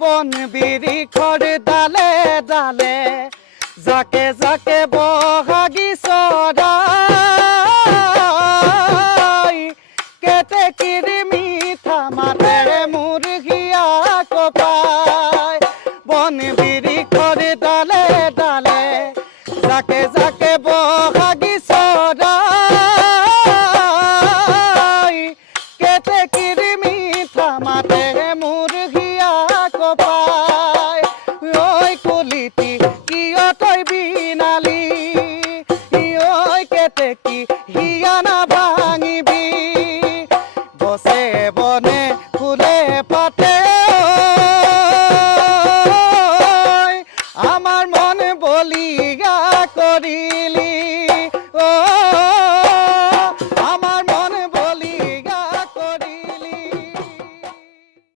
বন বিড়ি খড় ডালে ডালে যাকে যাকে বহাগি চড়াই কেতে কিরি মিঠা মাতে মুরগিয়া কোপায় বন বিড়ি খড় ডালে ডালে যাকে যাকে বহাগি চড়াই কেতে কিরি মিঠা মাতে মুরগিয়া কোপায় ওই কুলিতি কিয় তই বিনালি ওই কেতে কি হিয়া না